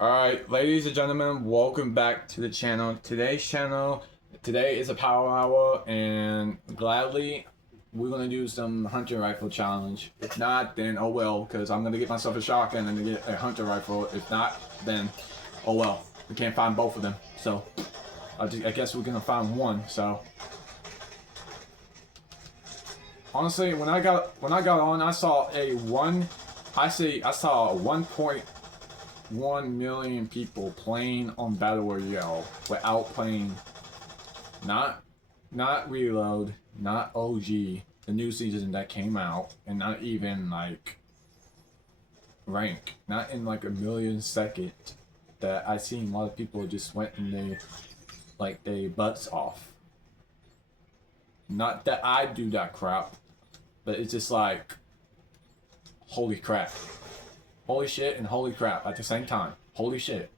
Alright, ladies and gentlemen, welcome back to the channel. Today is a power hour, and gladly, we're gonna do some hunting rifle challenge. If not, then oh well, because I'm gonna get myself a shotgun and get a hunter rifle. If not, then oh well. We can't find both of them, so I guess we're gonna find one. So honestly, when I got on, I saw a I saw 1.1 million people playing on Battle Royale without playing not Reload, not OG, the new season that came out, and not even like rank, not in like a million second. That I seen a lot of people just went and they butts off. Not that I do that crap, but it's just like holy crap. Holy shit and holy crap at the same time. Holy shit.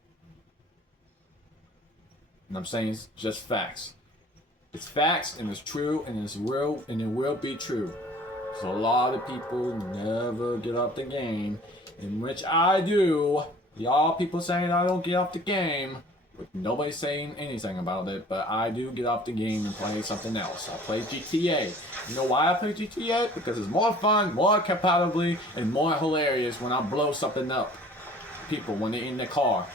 And I'm saying it's just facts. It's facts and it's true and it's real and it will be true. So a lot of people never get off the game, in which I do. Y'all people saying I don't get off the game, with nobody saying anything about it, but I do get off the game and play something else. I play GTA. You know why I play GTA? Because it's more fun, more compatible, and more hilarious when I blow something up. People when they're in the car.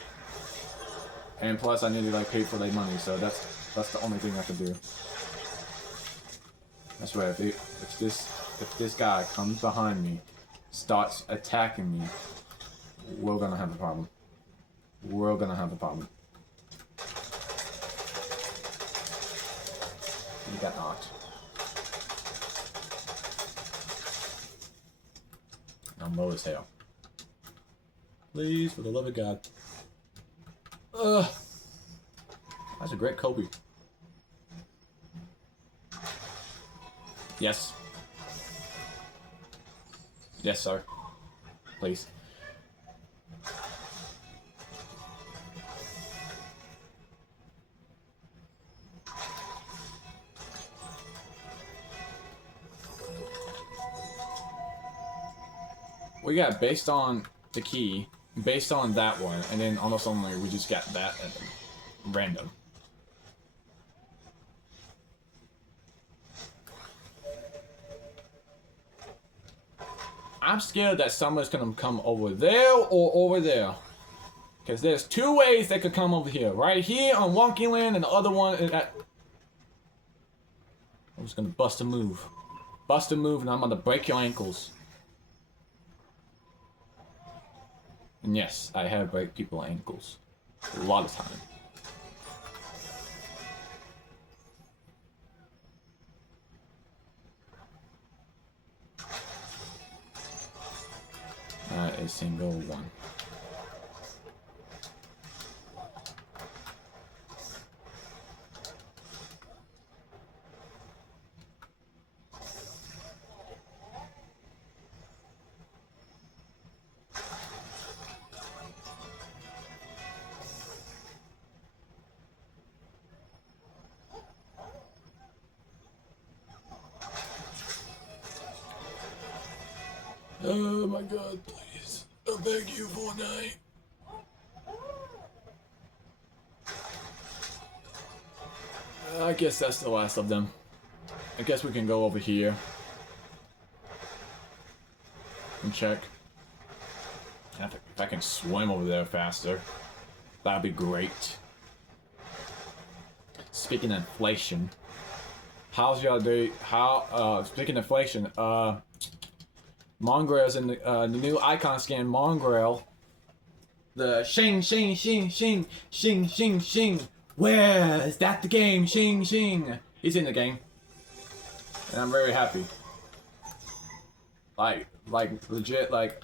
And plus I need to like pay for their money, so that's the only thing I can do. That's right, if this guy comes behind me, starts attacking me, we're gonna have a problem. We're gonna have a problem. You got knocked. I'm low as hell. Please, for the love of God. Ugh. That's a great Kobe. Yes. Yes, sir. Please. We got based on the key, based on that one, and then almost only we just got that at random. I'm scared that someone's gonna come over there or over there. Because there's two ways they could come over here. Right here on Wonky Land, and the other one is at... I'm just gonna bust a move. Bust a move and I'm gonna break your ankles. And yes, I have break people's ankles. A lot of time. Not a single one. Oh my God, please. I beg you for a night. I guess that's the last of them. I guess we can go over here and check. If I can swim over there faster, that'd be great. Speaking of inflation, how's y'all day? Speaking of inflation, Mongrail's in the new icon skin, Mongrail. The shing shing shing shing shing shing shing. Where is that the game? Shing shing. He's in the game. And I'm very happy. Like legit, like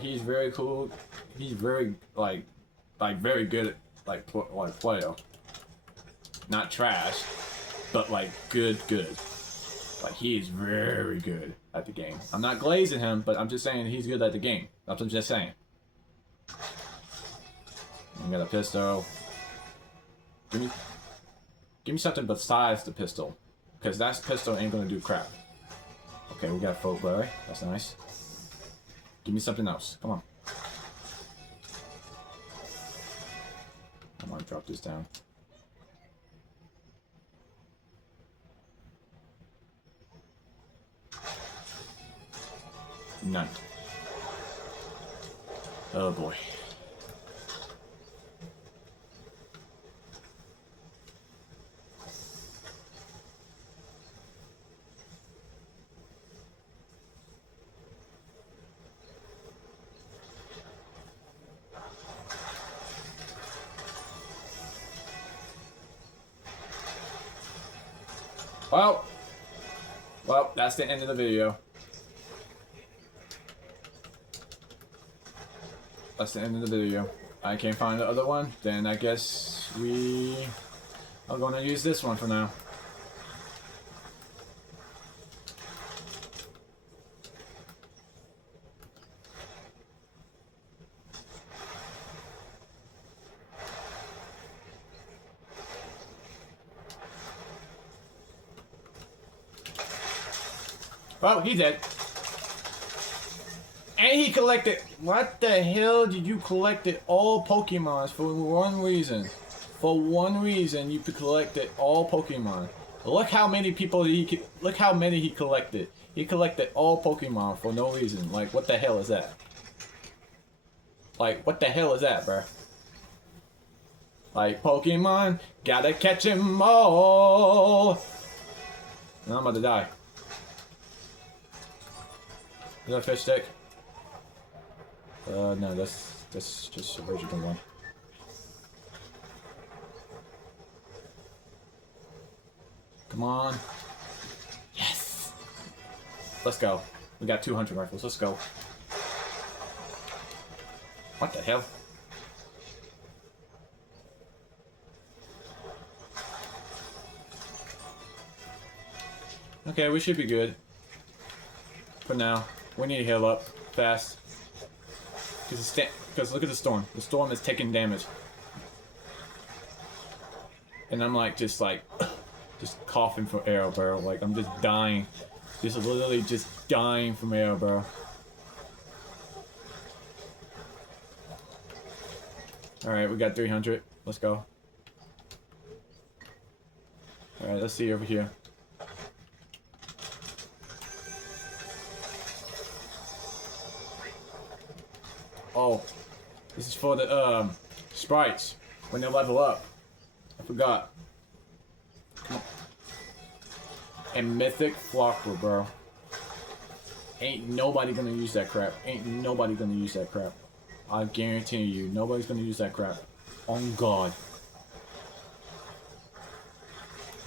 he's very cool. He's very like very good at player. Not trash, but like good. Like he is very good at the game. I'm not glazing him, but I'm just saying he's good at the game. That's what I'm just saying. I got a pistol. Give me something besides the pistol, because that pistol ain't gonna do crap. Okay, we got a folk berry. That's nice. Give me something else. Come on. want to drop this down. None. Oh boy. Well, that's the end of the video. That's the end of the video. I can't find the other one, then I guess we are gonna use this one for now. Well, he did. And he collected... What the hell did you collected all Pokemons for one reason? For one reason, you collected all Pokemon. Look how many people look how many he collected. He collected all Pokemon for no reason. Like, what the hell is that? Like, what the hell is that, bruh? Like, Pokemon, gotta catch 'em all. And I'm about to die. Is that a fish stick? No, that's just a original one. Come on. Yes! Let's go. We got 200 rifles. Let's go. What the hell? Okay, we should be good. For now. We need to heal up fast. Because look at the storm. The storm is taking damage. And I'm like, just coughing for air, bro. Like, I'm just dying. Just literally just dying from air, bro. Alright, we got 300. Let's go. Alright, let's see over here. Oh, this is for the sprites when they level up. I forgot. Come on. And mythic Flocker, bro. Ain't nobody gonna use that crap. Ain't nobody gonna use that crap. I guarantee you, nobody's gonna use that crap. On God.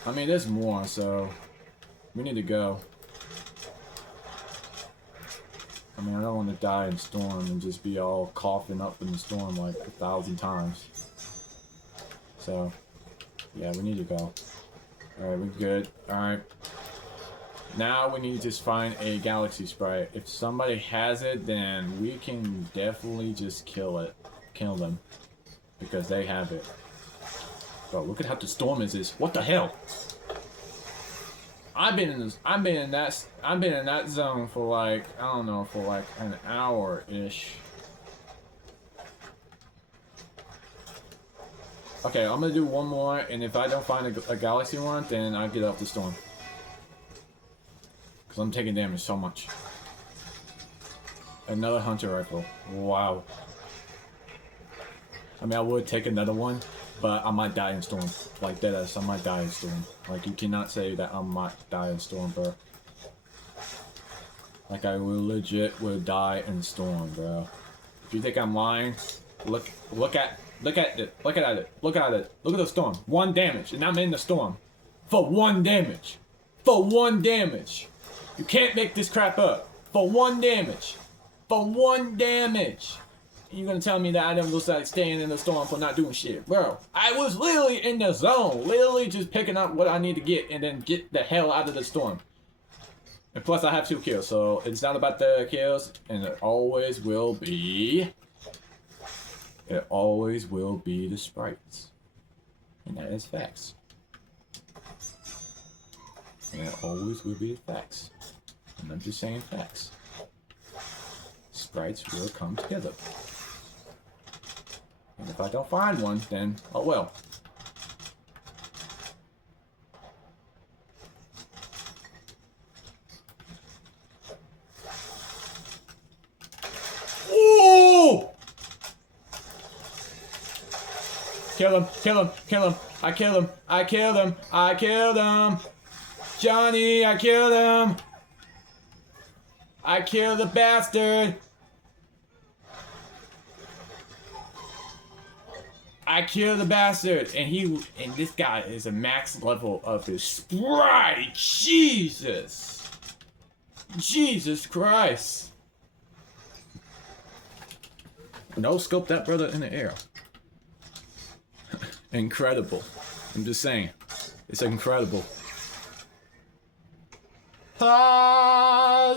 I mean, there's more, so we need to go. I mean, I don't want to die in storm and just be all coughing up in the storm like 1,000 times. So, yeah, we need to go. Alright, we're good. Alright. Now we need to just find a galaxy sprite. If somebody has it, then we can definitely just kill it. Kill them. Because they have it. Bro, look at how the storm is this. What the hell? I've been in that zone for like, I don't know, for like an hour-ish. Okay, I'm gonna do one more, and if I don't find a galaxy one, then I'll get off the storm. Because I'm taking damage so much. Another hunter rifle. Wow. I mean, I would take another one, but I might die in storm. Like that, I might die in storm. Like, you cannot say that I might die in storm, bro. Like, I will legit will die in storm, bro. If you think I'm lying, look at it. Look at it. Look at the storm. 1 damage, and I'm in the storm. For 1 damage. For 1 damage. You can't make this crap up. For 1 damage. For 1 damage. You're gonna tell me that I didn't look like staying in the storm for not doing shit. Bro, I was literally in the zone. Literally just picking up what I need to get and then get the hell out of the storm. And plus I have 2 kills, so it's not about the kills, and it always will be. It always will be the sprites. And that is facts. And it always will be facts. And I'm just saying facts. Sprites will come together. And if I don't find one, then oh well. Oh! Kill him, kill him, kill him. I killed him, I killed him, I killed him. Johnny, I killed him. I killed the bastard. I killed the bastard. And this guy is a max level of his sprite. Jesus. Jesus Christ. No scope that brother in the air. Incredible. I'm just saying. It's incredible. I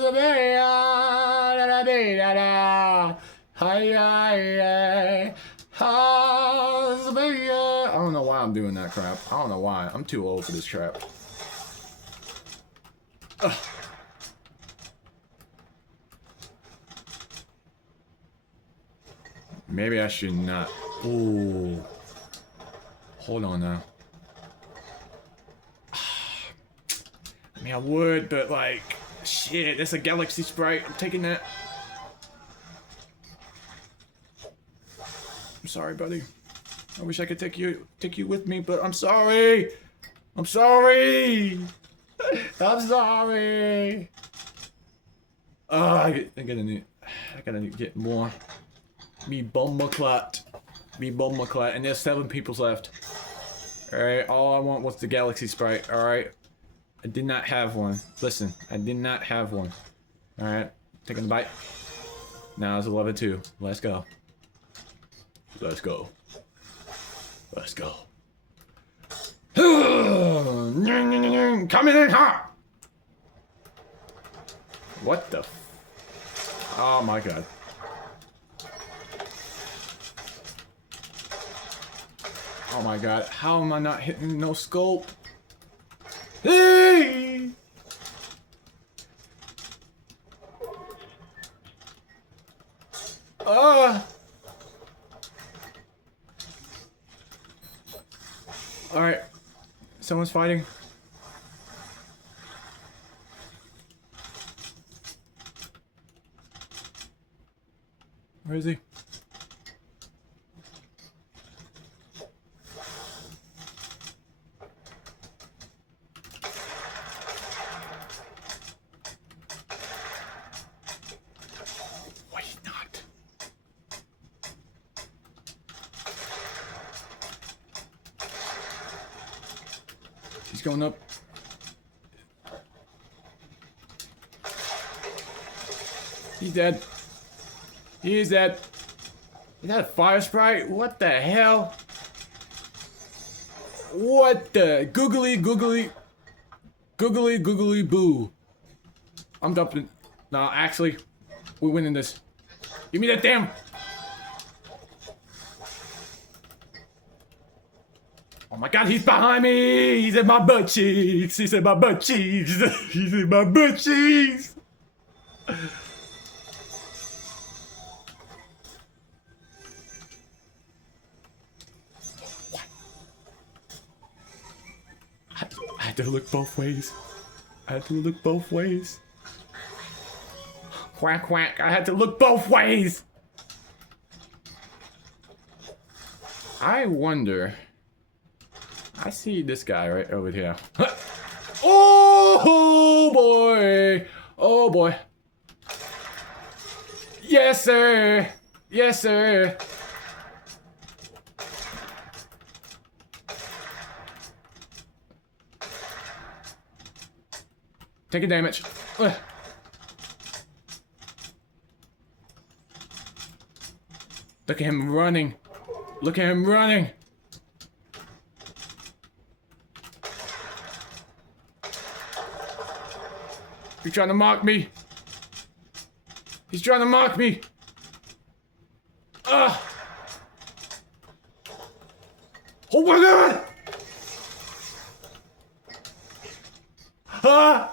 don't know why I'm doing that crap. I don't know why. I'm too old for this crap. Ugh. Maybe I should not. Ooh. Hold on now. I mean, I would, but like, shit, that's a galaxy sprite. I'm taking that. I'm sorry, buddy. I wish I could take you with me, but I'm sorry. I'm sorry. I'm sorry. I gotta get more. Me bomber clat, and there's 7 peoples left. All right, all I want was the galaxy sprite. All right, I did not have one. Listen, I did not have one. All right, taking the bite. Now it's 11-2. Let's go. Let's go. Let's go. Coming in hot. What the? Oh my god. Oh my god, how am I not hitting no scope? Hey! Alright. Someone's fighting. Where is he? He's going up. He's dead. He's dead. Is that a fire sprite? What the hell? What the googly boo. I'm dumping. No, actually, we're winning this. Give me that damn. Oh my god, he's behind me! He's in my butt cheeks! He's in my butt cheeks! He's in my butt cheeks! I had to look both ways. I had to look both ways. Quack quack, I had to look both ways! I wonder... I see this guy right over here. Oh boy! Oh boy! Yes sir! Yes sir! Taking damage. Ugh. Look at him running. Look at him running. He's trying to mock me. He's trying to mock me. Ah! Oh my god! Ah!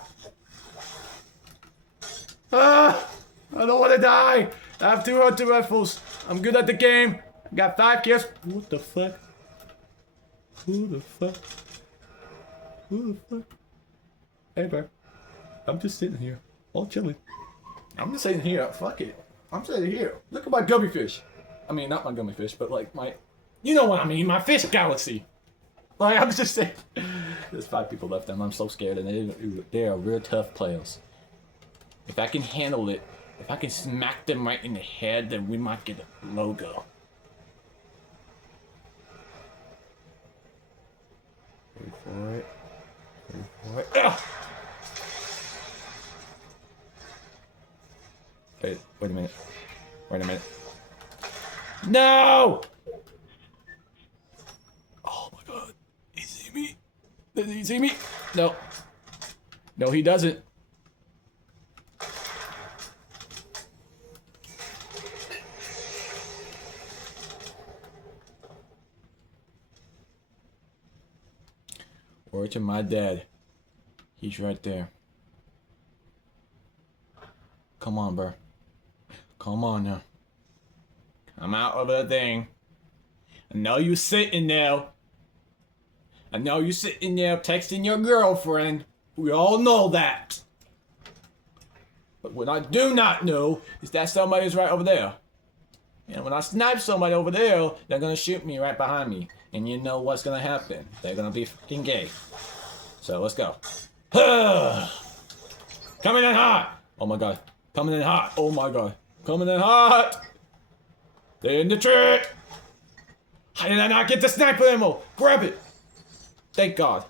Ah! I don't want to die. I have 2 hunter rifles. I'm good at the game. I got 5 kills. What the fuck? Who the fuck? Who the fuck? Hey, bro. I'm just sitting here, all chilling. I'm just sitting here. Fuck it. I'm sitting here. Look at my gummy fish. I mean, not my gummy fish, but like my... You know what I mean, my fish galaxy. Like, I'm just saying. There's 5 people left and I'm so scared and they are real tough players. If I can handle it, if I can smack them right in the head, then we might get a logo. Wait for it. Wait for it. Ugh! Wait a minute. Wait a minute. No! Oh my god. He see me? Does he see me? No. No, he doesn't. Or to my dad. He's right there. Come on, bro. Come on now. Come out of the thing. I know you sitting there. I know you sitting there texting your girlfriend. We all know that. But what I do not know is that somebody's right over there. And when I snipe somebody over there, they're gonna shoot me right behind me. And you know what's gonna happen. They're gonna be fucking gay. So let's go. Coming in hot! Oh my god. Coming in hot. Oh my god. Coming in hot! They're in the tree! How did I not get the sniper ammo? Grab it! Thank god.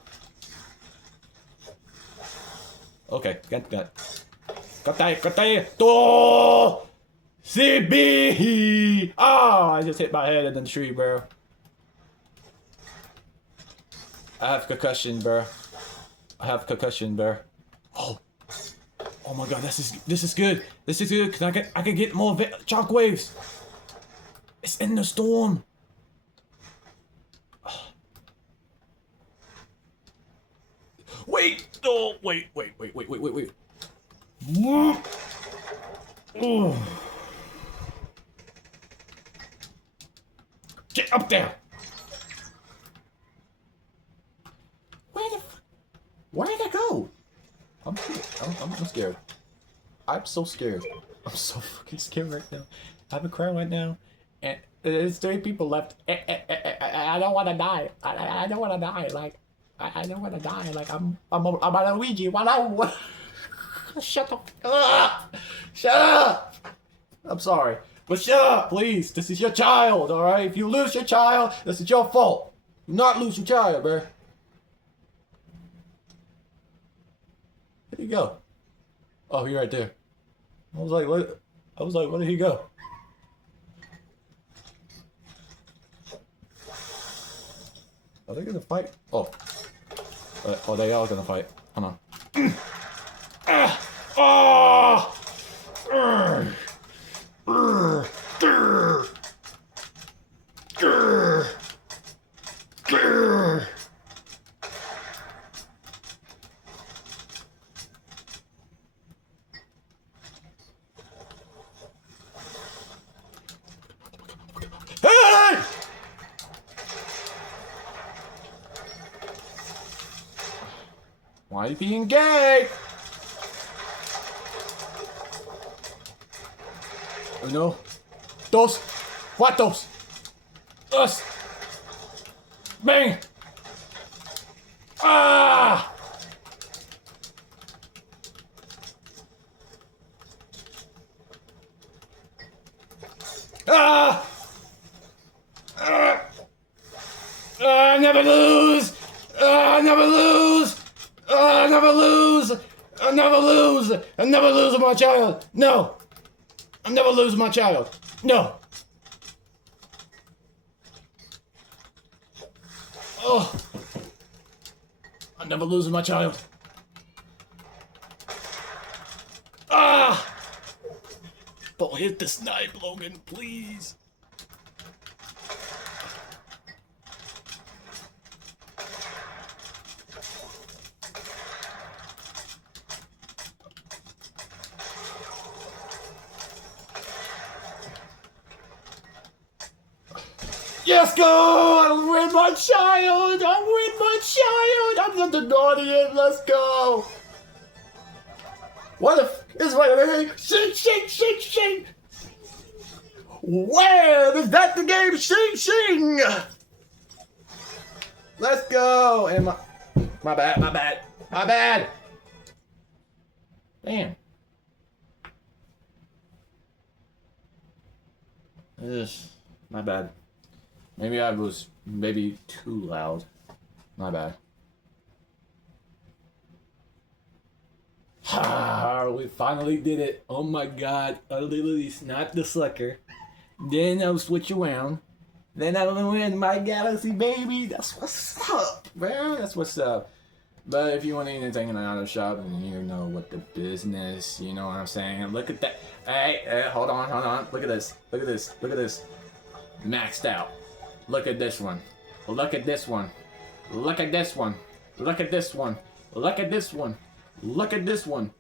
Okay, got that. Got that. Oh! CB! Ah, I just hit my head in the tree, bro. I have concussion, bro. Oh. Oh my god, this is good. This is good because I can get more shockwaves. It's in the storm. Wait! Oh, wait. Oh. Get up there! Where did it go? I'm scared. I'm so scared. I'm so fucking scared right now. I have a crown right now, and there's 3 people left. I don't want to die. I don't want to die. Like, I don't want to die. Like, I'm a Luigi. What? Shut up. Shut up. I'm sorry, but shut up, please. This is your child, all right? If you lose your child, this is your fault. Do not lose your child, bro. Where'd he go? Oh, he right there. I was like, what? Where did he go? Are they gonna fight? Oh. Oh, they are gonna fight. Hold on. Oh! Hey! Why are you being gay? Uno, dos, cuantos, dos, bang! Ah! Ah! I never lose! I never lose! I never lose! I never lose! I never lose my child! No! I never lose my child! No! Oh! I never lose my child! Ah! Don't hit the snipe, Logan, please! Yes, go! I'm with my child! I'm with my child! I'm not the naughtiest. Let's go! What if it's like a shake, shake, shake, shake? Where is that the game? Shing, shing! Let's go! And my bad, my bad, my bad! Damn. Ugh, my bad. Maybe I was too loud. My bad. We finally did it. Oh my god. I literally snapped the sucker. Then I'll switch around. Then I'll win my galaxy, baby. That's what's up, man. That's what's up. But if you want anything in the auto shop and you know what the business, you know what I'm saying? Look at that. Hey, hold on. Look at this. Look at this. Look at this. Maxed out. Look at this one. Look at this one. Look at this one. Look at this one. Look at this one. Look at this one.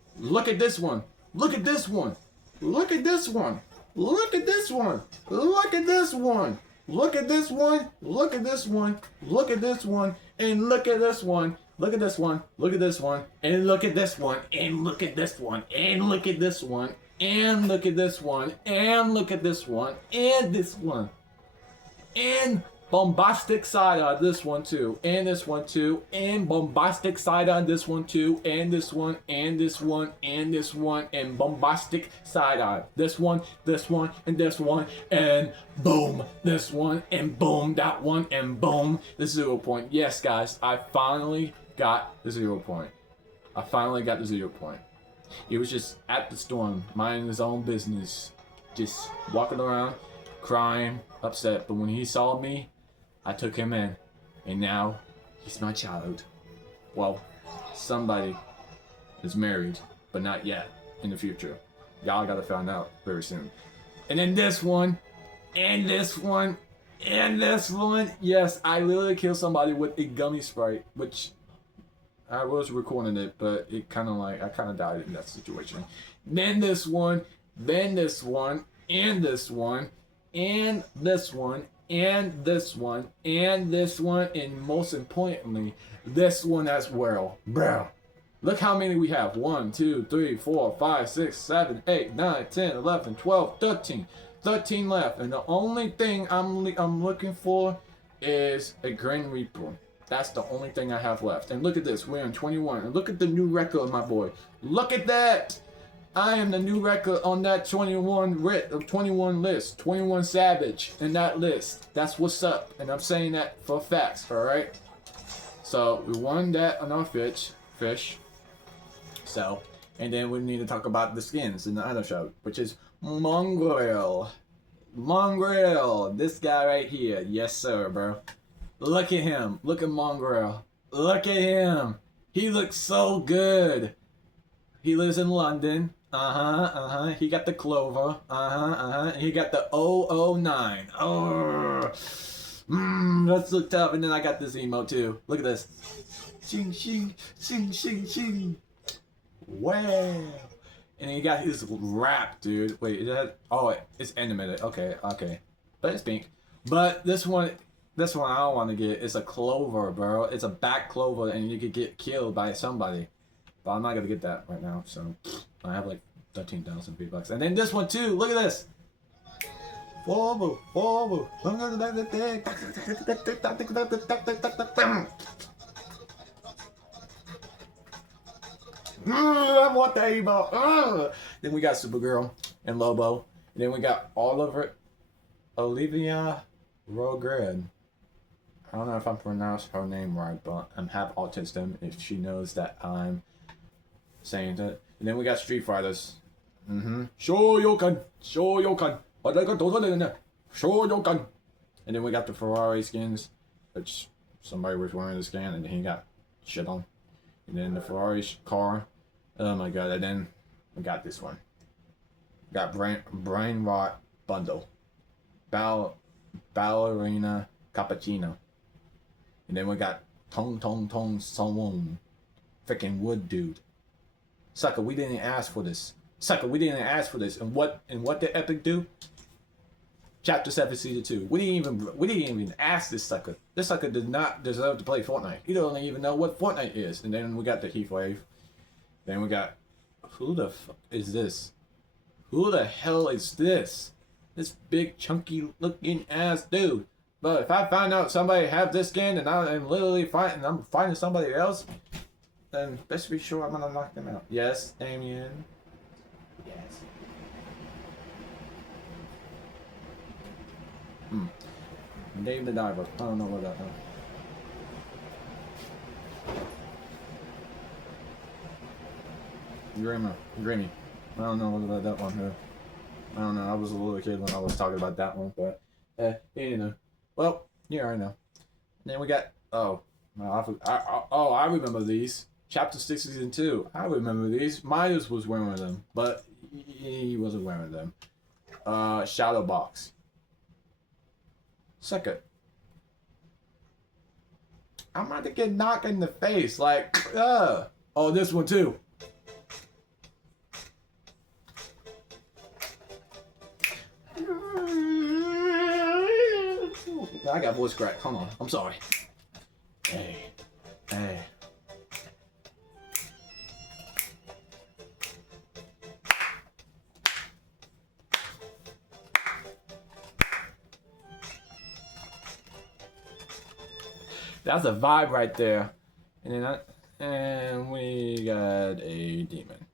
Look at this one. Look at this one. Look at this one. Look at this one. Look at this one. Look at this one. Look at this one. Look at this one. And look at this one. Look at this one. Look at this one. And look at this one. And look at this one. And look at this one. And look at this one. And look at this one. And this one. And bombastic side on this one too, and this one too, and bombastic side on this one too, and this one, and this one, and this one, and bombastic side on this one, and this one, and boom, this one, and boom, that one, and boom, the 0 point. Yes, guys, I finally got the 0 point. I finally got the 0 point. He was just at the storm, minding his own business, just walking around, crying, upset. But when he saw me, I took him in, and now he's my child. Well, somebody is married, but not yet. In the future, y'all gotta find out very soon. And then this one, and this one, and this one. Yes, I literally killed somebody with a gummy sprite, which I was recording it, but it kind of like I kind of died in that situation. Then this one, then this one, and this one, and this one. And this one, and this one, and most importantly, this one as well. Bro, look how many we have. 1, 2, 3, 4, 5, 6, 7, 8, 9, 10, 11, 12, 13. 13 left. And the only thing I'm looking for is a Grim Reaper. That's the only thing I have left. And look at this. We're on 21. And look at the new record, my boy. Look at that. I am the new record on that 21 list. 21 Savage in that list. That's what's up. And I'm saying that for facts, alright? So, we won that on our fish. So, and then we need to talk about the skins in the other show, which is Mongrel. Mongrel. This guy right here. Yes, sir, bro. Look at him. Look at Mongrel. Look at him. He looks so good. He lives in London. He got the Clover. He got the 009. Let's look tough. And then I got this emote too. Look at this. Ching, ching, ching, ching, ching. Wow. And then he got his rap, dude. Wait, is that? Oh, it's animated. Okay. But it's pink. But this one I don't want to get. It's a Clover, bro. It's a back Clover, and you could get killed by somebody. But I'm not gonna get that right now, so I have like 13,000 V-Bucks. And then this one too, look at this! Forward. I want the emo. Then we got Supergirl and Lobo. And then we got Olivia Rogred. I don't know if I'm pronouncing her name right, but I have autism if she knows that I'm saying that. And then we got Street Fighters. Shoryuken. And then we got the Ferrari skins, which somebody was wearing the skin and he got shit on. And then the Ferrari car. Oh my god. And then we got this one. Got Brain Rot Bundle. Ballerina Cappuccino. And then we got Tong Sawon. Freaking wood dude. Sucker, we didn't ask for this. And what did Epic do? Chapter 7, Season 2. We didn't even ask this sucker. This sucker did not deserve to play Fortnite. He don't even know what Fortnite is. And then we got the heat wave. Then we got, who the fuck is this? Who the hell is this? This big chunky looking ass dude. But if I find out somebody have this skin and I'm literally fighting, I'm fighting somebody else, then best be sure I'm gonna knock them out. Yes, Damien. Yes. Dave the Diver. I don't know what that is. Grimmy. I don't know what about that one here. I don't know. I was a little kid when I was talking about that one, but you know. Well, yeah, I know. And then we got I remember these. Chapter 6, Season 2. I remember these. Midas was wearing them, but he wasn't wearing them. Shadow Box. Second. I'm about to get knocked in the face, like, Oh, this one too. I got voice crack. Hold on. I'm sorry. Hey. That's a vibe right there. And we got a demon.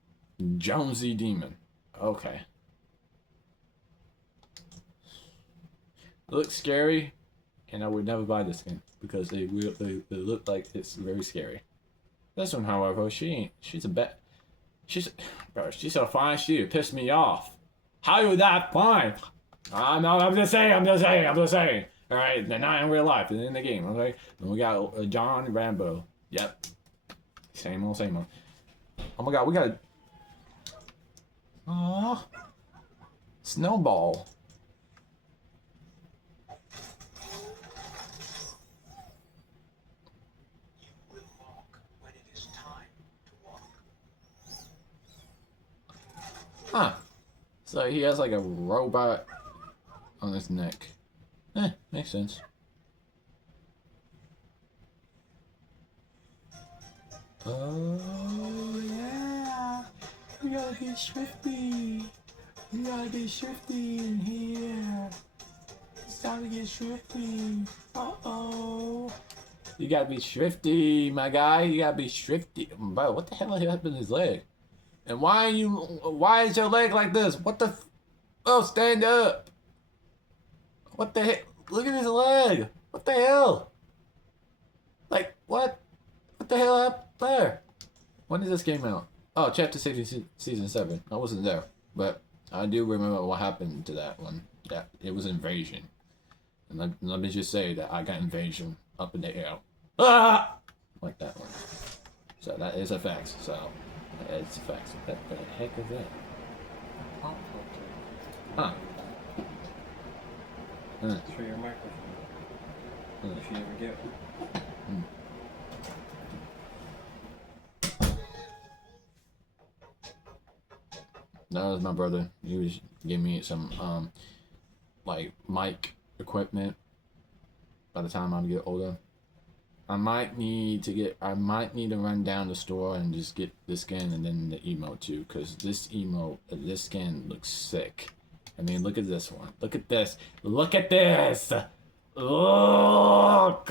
Jonesy demon. Okay. Looks scary, and I would never buy this skin because they look like it's very scary. This one, however, she's so fine. She pissed me off. How you that fine? I'm just saying. All right, they're not in real life. They're in the game. Okay, and we got John Rambo. Yep. Same old. Oh my God, we got. Snowball. Huh. So he has like a robot on his neck. Makes sense. Oh yeah. We gotta get swifty. We gotta get swifty in here. It's time to get swifty. Uh-oh. You gotta be swifty, my guy. You gotta be swifty. Bro, what the hell happened to his leg? And why is your leg like this? What the oh, stand up. What the heck? Look at his leg. What the hell? Like, what? What the hell happened there? When did this game out? Oh, Chapter 6, Season 7. I wasn't there. But I do remember what happened to that one. That it was invasion. And let me just say that I got invasion up in the air. Ah! Like that one. So that is a fact. So, it's a fact. What the heck is that? Huh. It's for your microphone. If you ever get one. That was my brother. He was giving me some like mic equipment by the time I get older. I might need to run down the store and just get the skin and then the emote too, because this skin looks sick. I mean, look at this one. Look at this. Look at this. Look.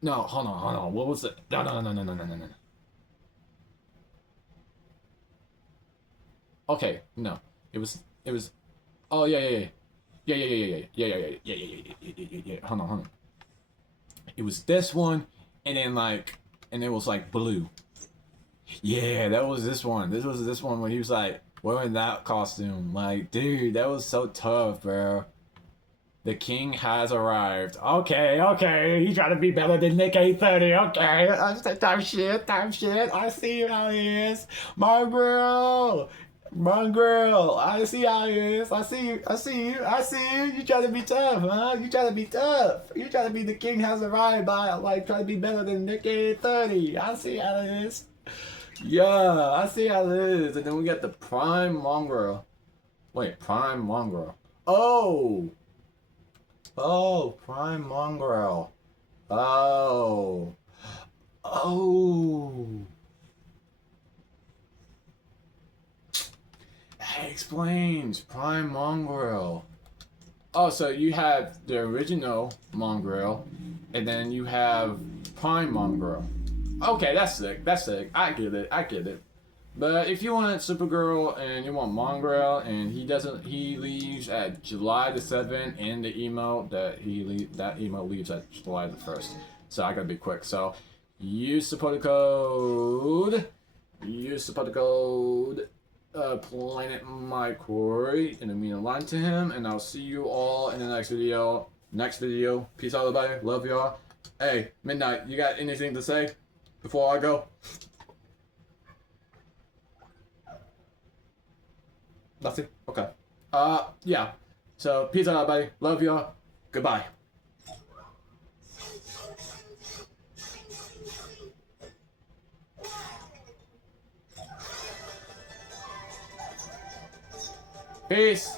No, hold on. What was it? No. Okay, no. It was. Oh yeah. Hold on. It was this one, and then and it was like blue. Yeah, that was this one. This was this one when he was like wearing that costume. Like, dude, that was so tough, bro. The king has arrived. Okay. He's trying to be better than Nick 830. Okay. Time shit. I see how he is. My girl. I see how he is. I see you. You try to be tough, huh? You try to be tough. You try to be the king has arrived by try to be better than Nick 830. I see how it is. Yeah, I see how it is. And then we got the prime mongrel. Wait, Prime Mongrel. Oh! Oh, Prime Mongrel. Oh. Oh. That explains Prime Mongrel. Oh, so you have the original Mongrel, and then you have Prime Mongrel. Okay, that's sick. That's sick. I get it. I get it. But if you want Supergirl and you want Mongrel and he leaves at July the 7th in the email that email leaves at July the 1st. So I gotta be quick. So use the proto code. Use the proto code. Planet Microid and mean a line to him, and I'll see you all in the next video. Peace out, everybody. Love y'all. Hey, Midnight, you got anything to say before I go? Nothing? Okay. Yeah. So, peace out, everybody. Love y'all. Goodbye. Peace.